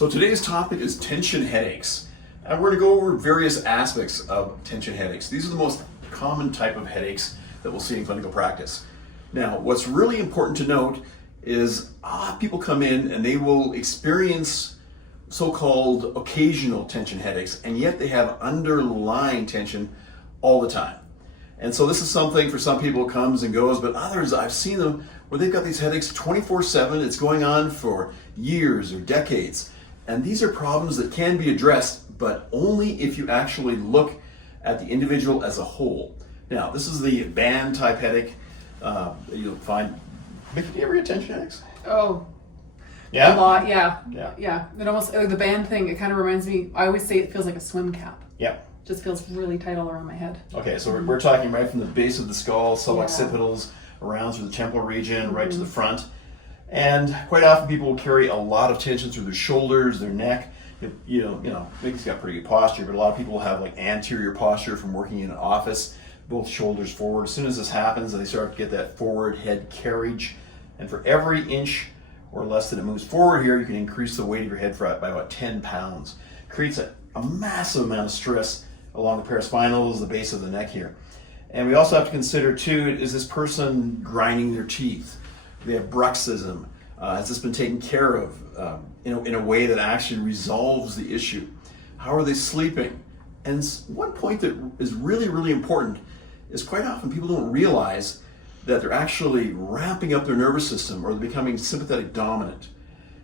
So today's topic is tension headaches. And we're going to go over various aspects of tension headaches. These are the most common type of headaches that we'll see in clinical practice. Now, what's really important to note is people come in and they will experience so-called occasional tension headaches, and yet they have underlying tension all the time. And so this is something for some people it comes and goes, but others, I've seen them where they've got these headaches 24/7. It's going on for years or decades. And these are problems that can be addressed, but only if you actually look at the individual as a whole. Now, this is the band type headache. You'll find. Mickey, do you ever get tension headaches? Oh, yeah, a lot. Yeah. It almost the band thing. It kind of reminds me. I always say it feels like a swim cap. Yeah. Just feels really tight all around my head. Okay, so we're talking right from the base of the skull, suboccipitals, around through the temporal region, right to the front. And quite often people will carry a lot of tension through their shoulders, their neck. You know, Mickey's got pretty good posture, but a lot of people will have like anterior posture from working in an office, both shoulders forward. As soon as this happens, they start to get that forward head carriage. And for every inch or less that it moves forward here, you can increase the weight of your head by about 10 pounds. Creates a massive amount of stress along the paraspinals, the base of the neck here. And we also have to consider too, is this person grinding their teeth? They have bruxism. Has this been taken care of in a way that actually resolves the issue? How are they sleeping? And one point that is really, really important is quite often people don't realize that they're actually ramping up their nervous system, or they're becoming sympathetic dominant.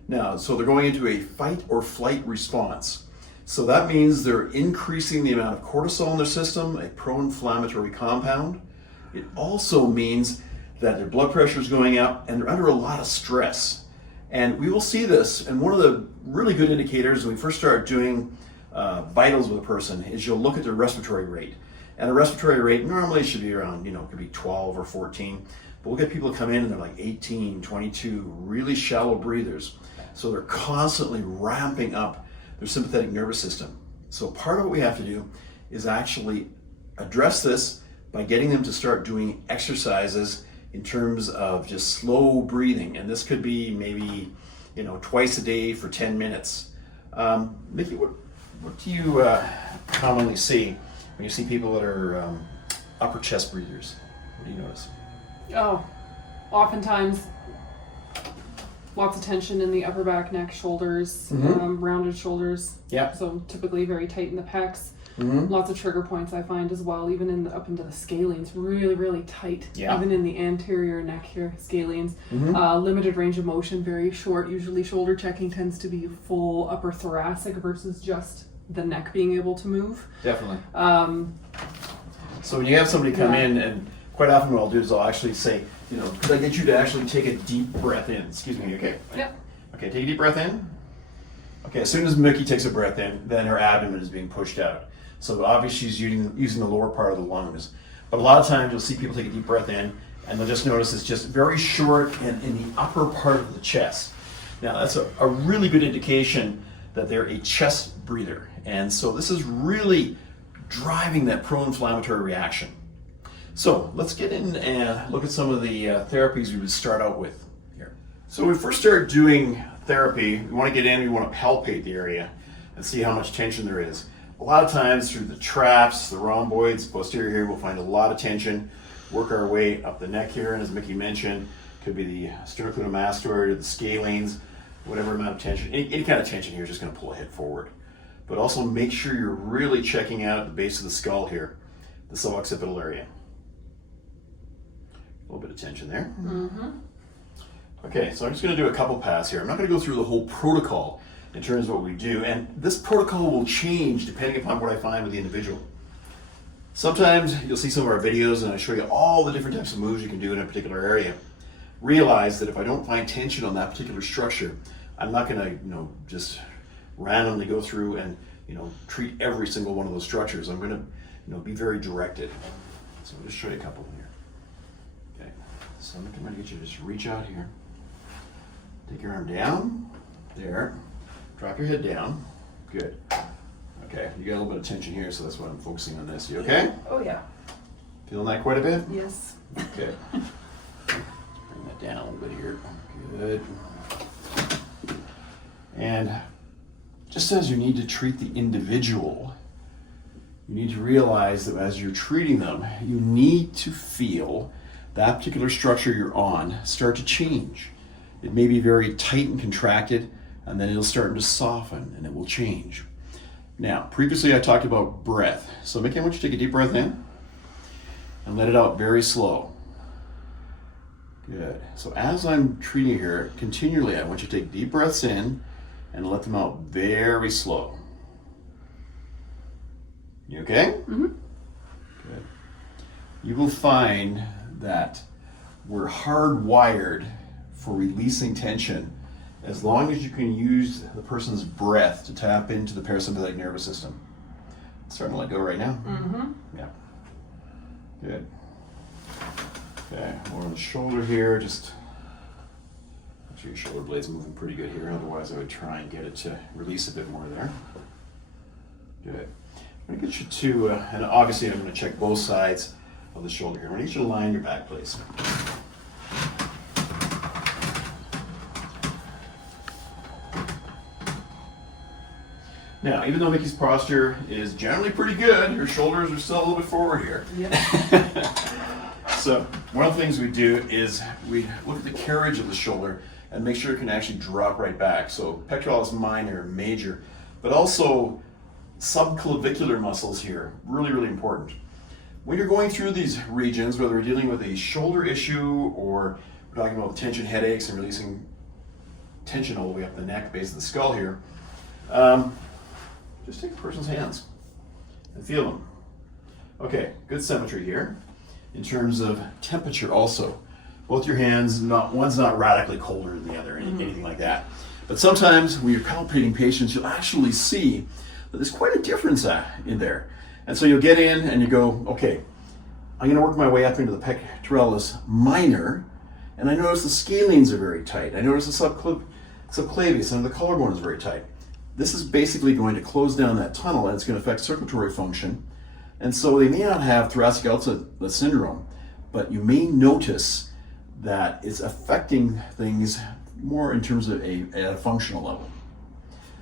Now, so they're going into a fight or flight response. So that means they're increasing the amount of cortisol in their system, a pro-inflammatory compound. It also means that their blood pressure is going up and they're under a lot of stress. And we will see this, and one of the really good indicators when we first start doing vitals with a person is you'll look at their respiratory rate. And the respiratory rate normally should be around, it could be 12 or 14, but we'll get people to come in and they're like 18, 22, really shallow breathers. So they're constantly ramping up their sympathetic nervous system. So part of what we have to do is actually address this by getting them to start doing exercises in terms of just slow breathing. And this could be maybe, twice a day for 10 minutes. Mickey, what do you commonly see when you see people that are upper chest breathers? What do you notice? Oh, oftentimes lots of tension in the upper back, neck, shoulders, rounded shoulders. Yeah. So typically very tight in the pecs. Mm-hmm. Lots of trigger points I find as well, even up into the scalenes, really, really tight. Yeah. Even in the anterior neck here, scalenes. Limited range of motion, very short. Usually shoulder checking tends to be full upper thoracic versus just the neck being able to move. Definitely. So when you have somebody come in, and quite often what I'll do is I'll actually say, could I get you to actually take a deep breath in? Excuse me, okay? Yeah. Okay, take a deep breath in. Okay, as soon as Mickey takes a breath in, then her abdomen is being pushed out. So obviously she's using the lower part of the lungs. But a lot of times you'll see people take a deep breath in, and they'll just notice it's just very short and in the upper part of the chest. Now that's a really good indication that they're a chest breather. And so this is really driving that pro-inflammatory reaction. So let's get in and look at some of the therapies we would start out with here. So when we first start doing therapy, we want to get in, we want to palpate the area and see how much tension there is. A lot of times through the traps, the rhomboids, posterior here, we'll find a lot of tension, work our way up the neck here, and as Mickey mentioned, could be the sternocleidomastoid or the scalenes, whatever amount of tension. Any kind of tension here is just going to pull a head forward. But also make sure you're really checking out the base of the skull here, the suboccipital area. A little bit of tension there. Mm-hmm. Okay, so I'm just going to do a couple pass here. I'm not going to go through the whole protocol in terms of what we do, and this protocol will change depending upon what I find with the individual. Sometimes you'll see some of our videos and I show you all the different types of moves you can do in a particular area. Realize that if I don't find tension on that particular structure, I'm not going to, just randomly go through and, treat every single one of those structures. I'm going to, be very directed. So I'll just show you a couple here. Okay, so I'm going to get you to just reach out here. Take your arm down, there. Drop your head down. Good. Okay, you got a little bit of tension here, so that's why I'm focusing on this. You okay? Oh yeah. Feeling that quite a bit? Yes. Okay. Bring that down a little bit here. Good. And just as you need to treat the individual, you need to realize that as you're treating them, you need to feel that particular structure you're on start to change. It may be very tight and contracted, and then it'll start to soften and it will change. Now, previously I talked about breath. So Mickey, I want you to take a deep breath in and let it out very slow. Good. So as I'm treating you here, continually I want you to take deep breaths in and let them out very slow. You okay? Mm-hmm. Good. You will find that we're hardwired for releasing tension as long as you can use the person's breath to tap into the parasympathetic nervous system. It's starting to let go right now. Mm-hmm. Yeah. Good. Okay, more on the shoulder here. Just make sure your shoulder blade's moving pretty good here. Otherwise, I would try and get it to release a bit more there. Good. I'm going to get you to, and obviously I'm going to check both sides of the shoulder here. I'm going to get you to lie on your back, please. Now, even though Mickey's posture is generally pretty good, her shoulders are still a little bit forward here. Yep. So one of the things we do is we look at the carriage of the shoulder and make sure it can actually drop right back. So pectoralis minor, major, but also subclavicular muscles here, really, really important. When you're going through these regions, whether we're dealing with a shoulder issue or we're talking about tension headaches and releasing tension all the way up the neck, base of the skull here, just take a person's hands and feel them. Okay, good symmetry here. In terms of temperature also, both your hands, one's not radically colder than the other, anything like that. But sometimes when you're palpating patients, you'll actually see that there's quite a difference in there. And so you'll get in and you go, okay, I'm gonna work my way up into the pectoralis minor, and I notice the scalenes are very tight. I notice the subclavius and the collarbone is very tight. This is basically going to close down that tunnel and it's going to affect circulatory function. And so they may not have thoracic outlet syndrome, but you may notice that it's affecting things more in terms of at a functional level.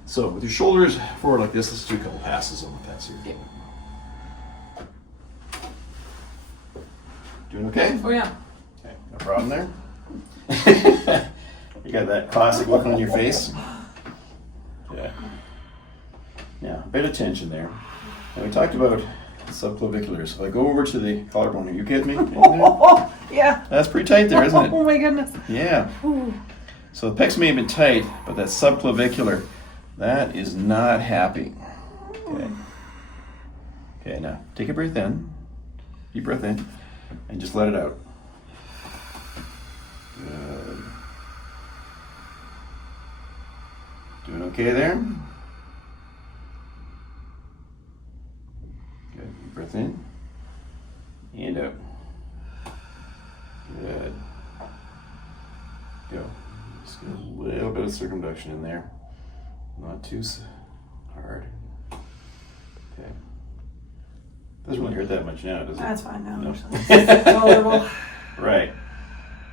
So with your shoulders forward like this, let's do a couple passes on the pets here. Doing okay? Oh yeah. Okay, no problem there? You got that classic look on your face? Yeah. Yeah, a bit of tension there. Now we talked about subclaviculars. If I go over to the collarbone, are you kidding me? Oh, yeah. That's pretty tight there, isn't it? Oh my goodness. Yeah. Ooh. So the pecs may have been tight, but that subclavicular, that is not happy. Okay. Okay, now take a breath in. Deep breath in. And just let it out. Good. Doing okay there? Good. Deep breath in. And out. Good. Go. Just get a little bit of circumduction in there. Not too hard. Okay. Doesn't really hurt that much now, does it? That's fine now. No. It's tolerable. Right.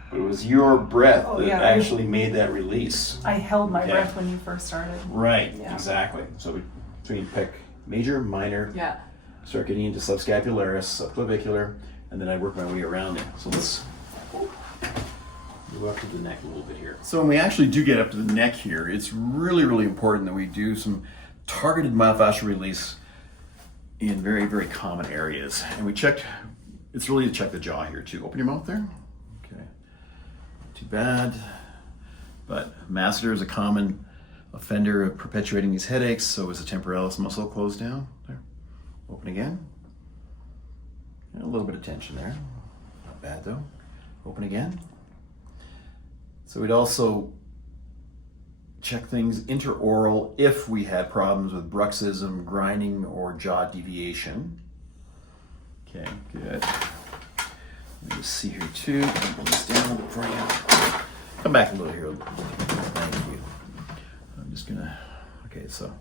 But it was your breath that yeah, actually made that release. I held my Okay. breath when you first started. Right, Yeah. exactly. So between major, minor, Yeah. start getting into subscapularis, subclavicular, and then I work my way around it. So let's move up to the neck a little bit here. So when we actually do get up to the neck here, it's really, really important that we do some targeted myofascial release in very, very common areas. And we checked, it's really to check the jaw here too. Open your mouth there. Okay. Too bad. But masseter is a common offender of perpetuating these headaches, so is the temporalis muscle closed down. There. Open again. And a little bit of tension there. Not bad though. Open again. So we'd also check things interoral if we had problems with bruxism, grinding, or jaw deviation. Okay, good. Let me just see here too. Pull this down a little bit for you. Come back a little here. Thank you. I'm just gonna, okay, so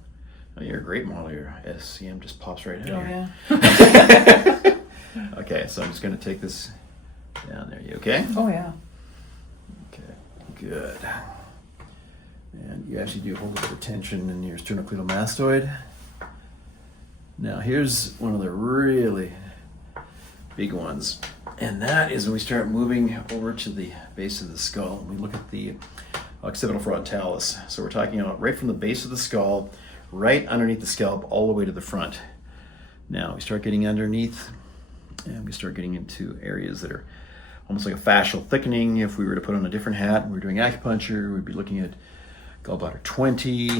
oh, you're a great model. Your SCM just pops right out here. Yeah. Okay, so I'm just gonna take this down there. You okay? Oh yeah. Okay, good. And you actually do hold a bit of tension in your sternocleidomastoid. Now here's one of the really big ones. And that is when we start moving over to the base of the skull. We look at the occipital frontalis. So we're talking about right from the base of the skull, right underneath the scalp, all the way to the front. Now we start getting underneath, and we start getting into areas that are almost like a fascial thickening. If we were to put on a different hat, we were doing acupuncture, we'd be looking at gallbladder 20. A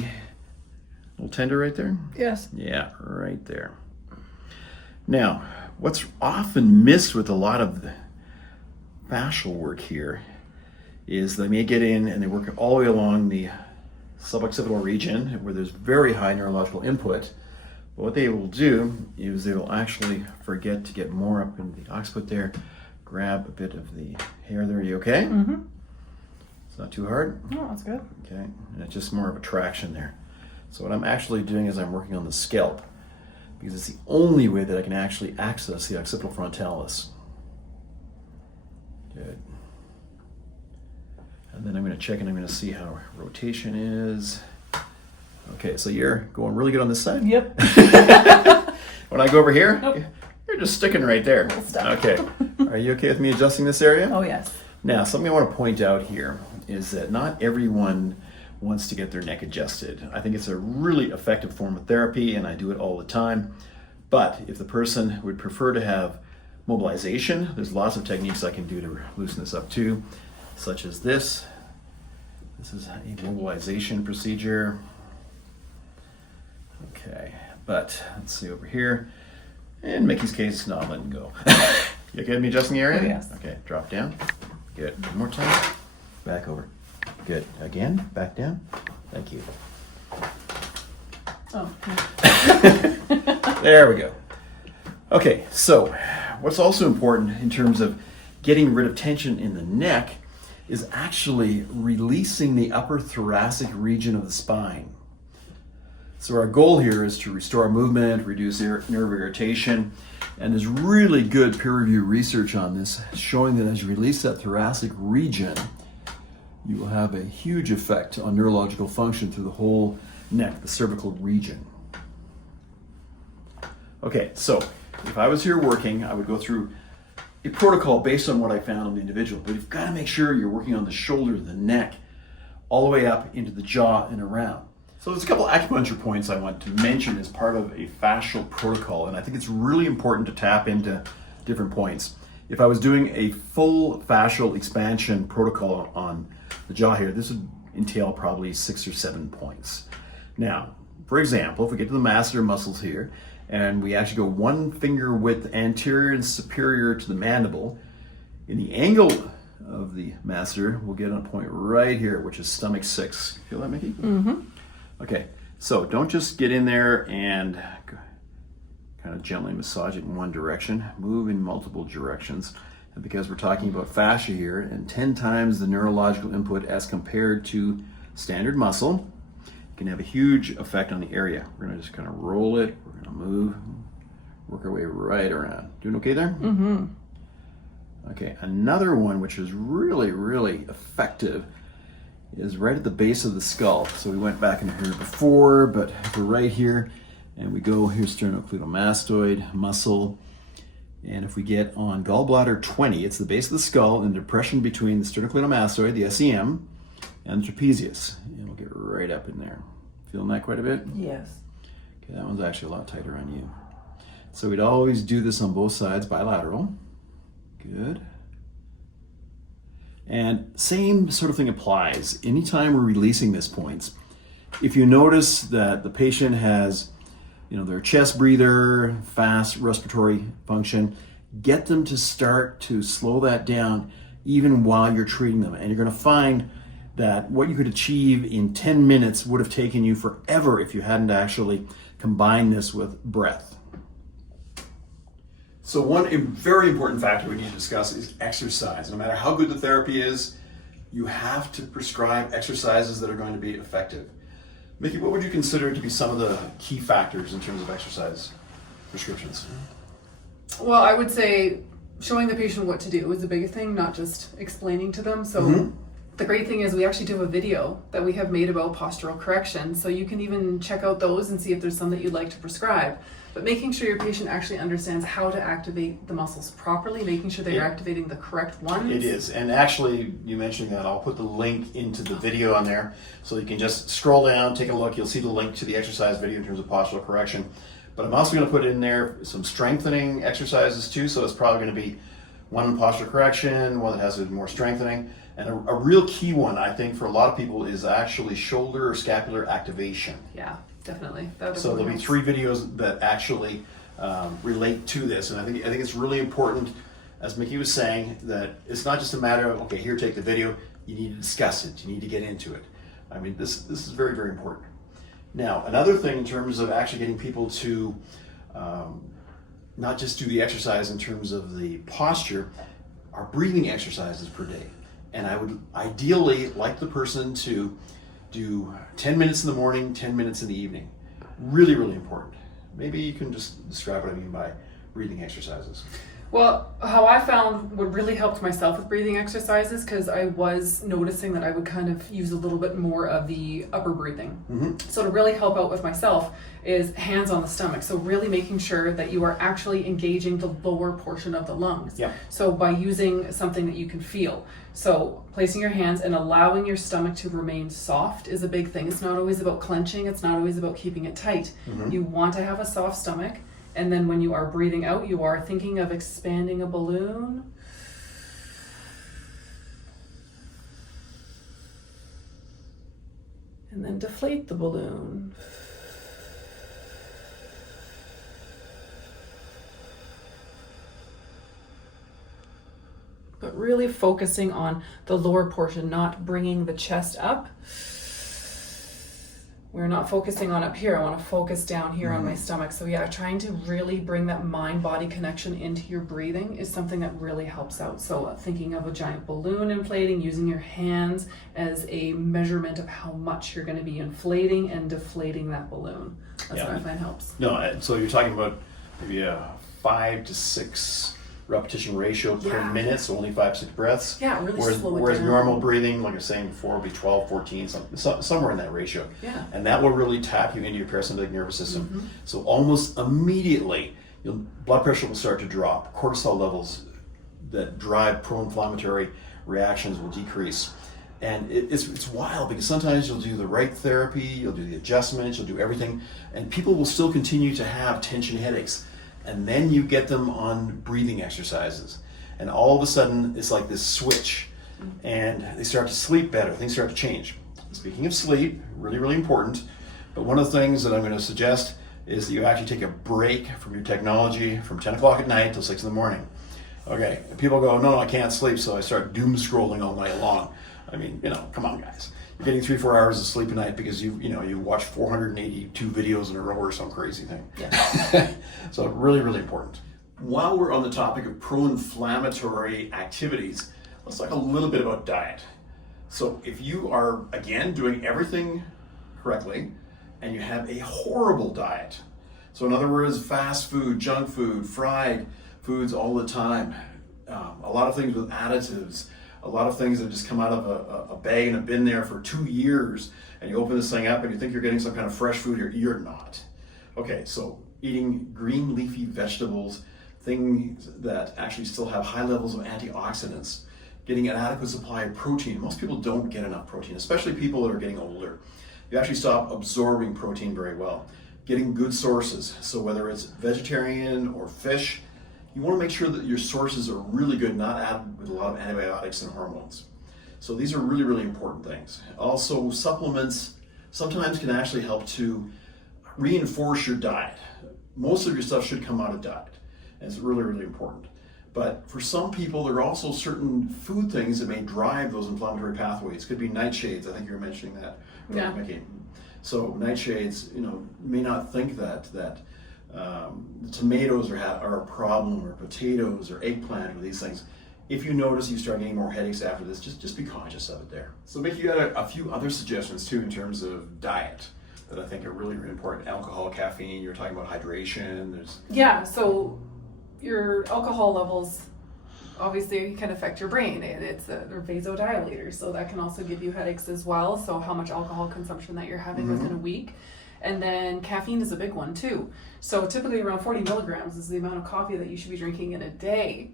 little tender right there? Yes. Yeah, right there. Now, what's often missed with a lot of the fascial work here is they may get in and they work all the way along the suboccipital region where there's very high neurological input. But what they will do is they will actually forget to get more up in the occiput there, grab a bit of the hair there. Are you okay? Mm-hmm. It's not too hard? Oh, that's good. Okay, and it's just more of a traction there. So what I'm actually doing is I'm working on the scalp because it's the only way that I can actually access the occipital frontalis. Good. And then I'm going to check and I'm going to see how rotation is. Okay, so you're going really good on this side? Yep. When I go over here, Nope. you're just sticking right there. Little stuck. Okay. Are you okay with me adjusting this area? Oh, yes. Now, something I want to point out here is that not everyone wants to get their neck adjusted. I think it's a really effective form of therapy, and I do it all the time. But if the person would prefer to have mobilization, there's lots of techniques I can do to loosen this up too, such as this. This is a mobilization procedure. Okay, but let's see over here. In Mickey's case, no, I'm letting go. You okay with me adjusting the area? Oh, yes. Okay, drop down. Good. One more time. Back over. Good. Again, back down. Thank you. Oh. There we go. Okay, so what's also important in terms of getting rid of tension in the neck is actually releasing the upper thoracic region of the spine. So our goal here is to restore movement, reduce nerve irritation, and there's really good peer-reviewed research on this showing that as you release that thoracic region, you will have a huge effect on neurological function through the whole neck, the cervical region. Okay, so if I was here working, I would go through a protocol based on what I found in the individual, but you've got to make sure you're working on the shoulder, the neck, all the way up into the jaw and around. So there's a couple acupuncture points I want to mention as part of a fascial protocol, and I think it's really important to tap into different points. If I was doing a full fascial expansion protocol on the jaw here, this would entail probably 6 or 7 points. Now, for example, if we get to the masseter muscles here, and we actually go 1 finger width anterior and superior to the mandible, in the angle of the masseter, we'll get a point right here, which is stomach 6. Feel that, Mickey? Mm-hmm. Okay, so don't just get in there and kind of gently massage it in one direction. Move in multiple directions. And because we're talking about fascia here, and 10 times the neurological input as compared to standard muscle, it can have a huge effect on the area. We're going to just kind of roll it. We're going to move, work our way right around. Doing okay there? Mm-hmm. Okay, another one which is really, really effective is right at the base of the skull. So we went back in here before, but if we're right here and we go here, sternocleidomastoid muscle, and if we get on gallbladder 20, it's the base of the skull and depression between the sternocleidomastoid, the SEM, and the trapezius. And we'll get right up in there. Feeling that quite a bit? Yes. Okay, that one's actually a lot tighter on you. So we'd always do this on both sides, bilateral. Good. And same sort of thing applies. Anytime we're releasing these points, if you notice that the patient has, their chest breather, fast respiratory function, get them to start to slow that down even while you're treating them. And you're going to find that what you could achieve in 10 minutes would have taken you forever if you hadn't actually combined this with breath. So one very important factor we need to discuss is exercise. No matter how good the therapy is, you have to prescribe exercises that are going to be effective. Mickey, what would you consider to be some of the key factors in terms of exercise prescriptions? Well, I would say showing the patient what to do is the biggest thing, not just explaining to them. So The great thing is we actually do have a video that we have made about postural correction, so you can even check out those and see if there's some that you'd like to prescribe. But making sure your patient actually understands how to activate the muscles properly, making sure they're activating the correct ones. It is. And actually, you mentioning that, I'll put the link into the video on there, so you can just scroll down, take a look. You'll see the link to the exercise video in terms of postural correction. But I'm also going to put in there some strengthening exercises too, so it's probably going to be one in posture correction, one that has more strengthening. And a real key one, I think, for a lot of people is actually shoulder or scapular activation. Yeah, definitely. So there'll be 3 videos that actually relate to this. And I think it's really important, as Mickey was saying, that it's not just a matter of, okay, here, take the video. You need to discuss it. You need to get into it. I mean, this is very, very important. Now, another thing in terms of actually getting people to not just do the exercise in terms of the posture, are breathing exercises per day. And I would ideally like the person to do 10 minutes in the morning, 10 minutes in the evening. Really, really important. Maybe you can just describe what I mean by breathing exercises. Well, how I found what really helped myself with breathing exercises, because I was noticing that I would kind of use a little bit more of the upper breathing. Mm-hmm. So to really help out with myself is hands on the stomach. So really making sure that you are actually engaging the lower portion of the lungs. Yeah. So by using something that you can feel. So placing your hands and allowing your stomach to remain soft is a big thing. It's not always about clenching. It's not always about keeping it tight. Mm-hmm. You want to have a soft stomach. And then when you are breathing out, you are thinking of expanding a balloon. And then deflate the balloon. But really focusing on the lower portion, not bringing the chest up. We're not focusing on up here. I want to focus down here on my stomach. So yeah, trying to really bring that mind-body connection into your breathing is something that really helps out. So thinking of a giant balloon inflating, using your hands as a measurement of how much you're going to be inflating and deflating that balloon. That's what I find helps. No, so you're talking about maybe a 5 to 6 repetition ratio per minute, so only 5 to 6 breaths. Yeah, really slow it whereas down. normal breathing, like I was saying before, would be 12, 14, somewhere in that ratio. Yeah. And that will really tap you into your parasympathetic nervous system. So almost immediately, your blood pressure will start to drop. Cortisol levels that drive pro-inflammatory reactions will decrease. And it's wild because sometimes you'll do the right therapy, you'll do the adjustments, you'll do everything, and people will still continue to have tension headaches. And then you get them on breathing exercises. And all of a sudden, it's like this switch. And they start to sleep better. Things start to change. Speaking of sleep, really, really important. But one of the things that I'm going to suggest is that you actually take a break from your technology from 10 o'clock at night till 6 in the morning. Okay, and people go, no, I can't sleep, so I start doom scrolling all night long. I mean, come on, guys. You're getting 3-4 hours of sleep a night because you watch 482 videos in a row or some crazy thing. Yeah. So really, really important. While we're on the topic of pro-inflammatory activities, let's talk a little bit about diet. So if you are, again, doing everything correctly and you have a horrible diet, so in other words, fast food, junk food, fried foods all the time, a lot of things with additives, a lot of things that just come out of a bag and have been there for 2 years, and you open this thing up and you think you're getting some kind of fresh food, you're not. Okay, so eating green leafy vegetables, things that actually still have high levels of antioxidants, getting an adequate supply of protein. Most people don't get enough protein, especially people that are getting older. You actually stop absorbing protein very well. Getting good sources, so whether it's vegetarian or fish, you want to make sure that your sources are really good, not added with a lot of antibiotics and hormones. So these are really, really important things. Also, supplements sometimes can actually help to reinforce your diet. Most of your stuff should come out of diet, and it's really, really important. But for some people, there are also certain food things that may drive those inflammatory pathways. Could be nightshades. I think you were mentioning that, Yeah. Mickey. So nightshades, may not think that the tomatoes are a problem, or potatoes, or eggplant, or these things. If you notice you start getting more headaches after this, just be conscious of it there. So Mickey, you got a few other suggestions too in terms of diet that I think are really, really important. Alcohol, caffeine, you're talking about hydration. Yeah, so your alcohol levels obviously it can affect your brain. They're vasodilators, so that can also give you headaches as well. So how much alcohol consumption that you're having within a week. And then caffeine is a big one too. So typically around 40 milligrams is the amount of coffee that you should be drinking in a day.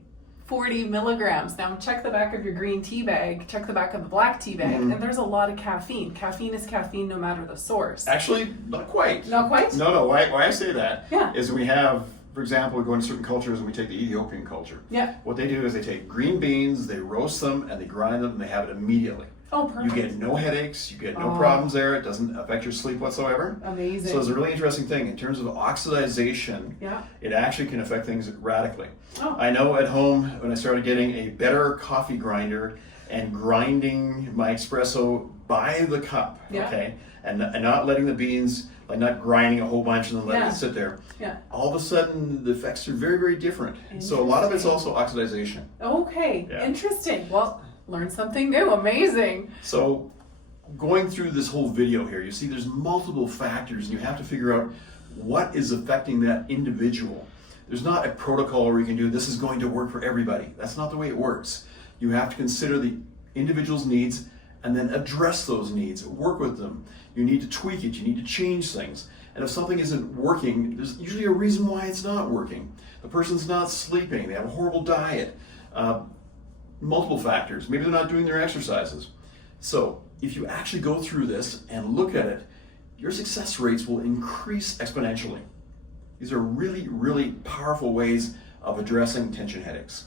40 milligrams. Now check the back of your green tea bag, check the back of the black tea bag, and there's a lot of caffeine. Caffeine is caffeine no matter the source. Actually, not quite. Not quite? No. Why I say that Yeah. is we have, for example, we go into certain cultures and we take the Ethiopian culture. Yeah. What they do is they take green beans, they roast them, and they grind them, and they have it immediately. Oh, perfect. You get no headaches, you get no problems there, it doesn't affect your sleep whatsoever. Amazing. So it's a really interesting thing. In terms of oxidization, Yeah. it actually can affect things radically. Oh. I know at home when I started getting a better coffee grinder and grinding my espresso by the cup, Yeah. okay, and not letting the beans, like not grinding a whole bunch and then letting Yeah. it sit there. Yeah. All of a sudden, the effects are very, very different. So a lot of it's also oxidization. Okay. Yeah. Interesting. Well, learn something new. Amazing. So going through this whole video here, you see there's multiple factors and you have to figure out what is affecting that individual. There's not a protocol where you can do this is going to work for everybody. That's not the way it works. You have to consider the individual's needs and then address those needs, work with them. You need to tweak it, you need to change things. And if something isn't working, there's usually a reason why it's not working. The person's not sleeping, they have a horrible diet, multiple factors. Maybe they're not doing their exercises. So if you actually go through this and look at it, your success rates will increase exponentially. These are really, really powerful ways of addressing tension headaches.